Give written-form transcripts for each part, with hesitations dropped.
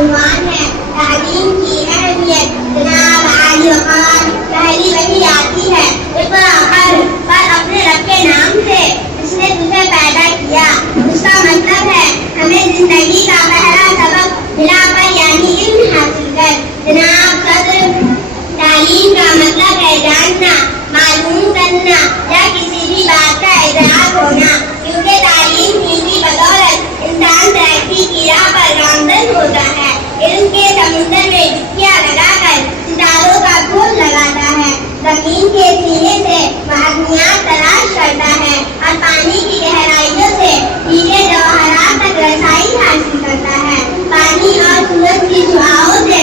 عنوان ہے تعلیم کی اہمیت۔ جناب عالی وقار پہلی وحی آتی ہے اقرا پر اپنے رب کے نام سے جس نے تجھے پیدا کیا۔ اس کا مطلب ہے ہمیں زندگی کا پہلا سبق ملا کر یعنی علم حاصل کر۔ جناب صدر تعلیم کا مطلب ہے جاننا، معلوم کرنا یا کسی بھی بات کا ادراک ہونا، کیونکہ تعلیم ہی کی بدولت انسان ترقی کی راہ پر گامزن ہوتا ہے۔ علم کے سمندر میں ڈبکیاں لگا کر ستاروں کا کھوج لگاتا ہے، زمین کے سینے سے معدنیات تلاش کرتا ہے اور پانی کی گہرائیوں سے ہیرے جواہرات تک رسائی حاصل کرتا ہے۔ پانی اور سورج کی شعاعوں سے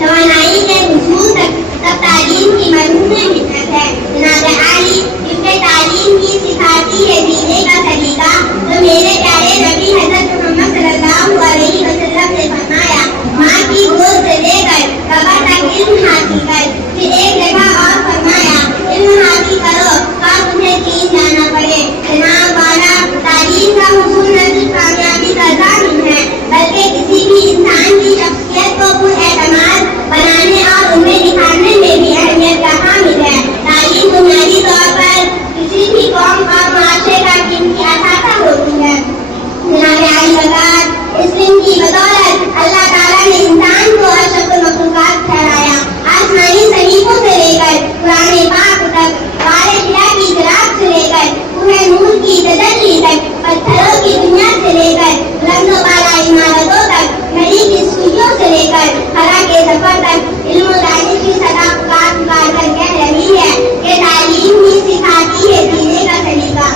توانائی کے حصول تک سب تعلیم کی مضمون حکمت ہے۔ جناب عالی کیونکہ تعلیم ہی سکھاتی ہے جینے کا طریقہ، تو میرے پیارے نبی حضرت محمد صلی اللہ علیہ وسلم نے فرمایا ماں کی گود سے لے کر قبر تک علم حاصل کر۔ پھر ایک جگہ اور فرمایا علم حاصل کرو اور تمہیں دین جانا پڑے۔ جناب والا تعلیم کا حصول نہ صرف کامیابی کا ضامن ہے بلکہ کسی بھی انسان کی شخصیت کو پر اعتماد بنانے اور ان میں نکھارنے میں بھی اہمیت کا حامل ہے۔ تعلیم بنیادی طور پر کسی بھی قوم اور معاشرے کا قیمتی اثاثہ ہوتی ہے۔ جناب عالی وقار اس علم کی بدولت اللہ تعالیٰ نے انسان کو اشرف المخلوقات ٹھہرایا۔ آسمانی صحیفوں سے لے کر قرآن پاک تک، غار حرا کی چراغ سے لے کر کوہ نور کی تجلی تک، پتھروں کی دنیا سے لے کر بلند و بالا عمارتوں تک، گھڑی کی سوئیوں سے لے کر خلا کے سفر تک، علم و دانش کی سدا پکار کر کہہ رہی ہے کہ تعلیم ہی سکھاتی ہے جینے کا طریقہ۔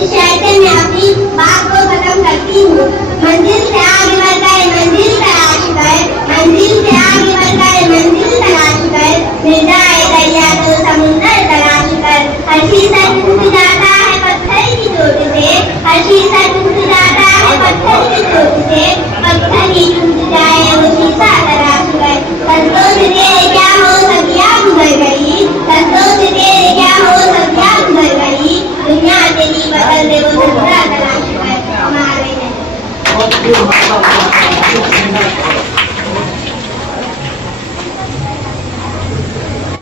اس شہر سے میں اپنی بات کو ختم کرتی ہوں۔ منزل سے آگے بڑھ کر منزل تلاش کر، منزل سے آگے بڑھ کر منزل تلاش کر، مل جائے دریا تو سمندر تلاش کر۔ ہر شیشہ ٹوٹ جاتا ہے پتھر کی چوٹ سے، ہر شیشہ ٹوٹ جاتا ہے پتھر کی چوٹ سے، پتھر ہی ٹوٹ جائے وہ شیشہ تلاش کر۔ دستوں سے تیرے کیا ہو صدیاں گزر گئی، دستوں سے تیرے کیا ہو صدیاں گزر گئی، دنیا تیری بدل دے وہ زندہ تلاش کر۔ ہمارے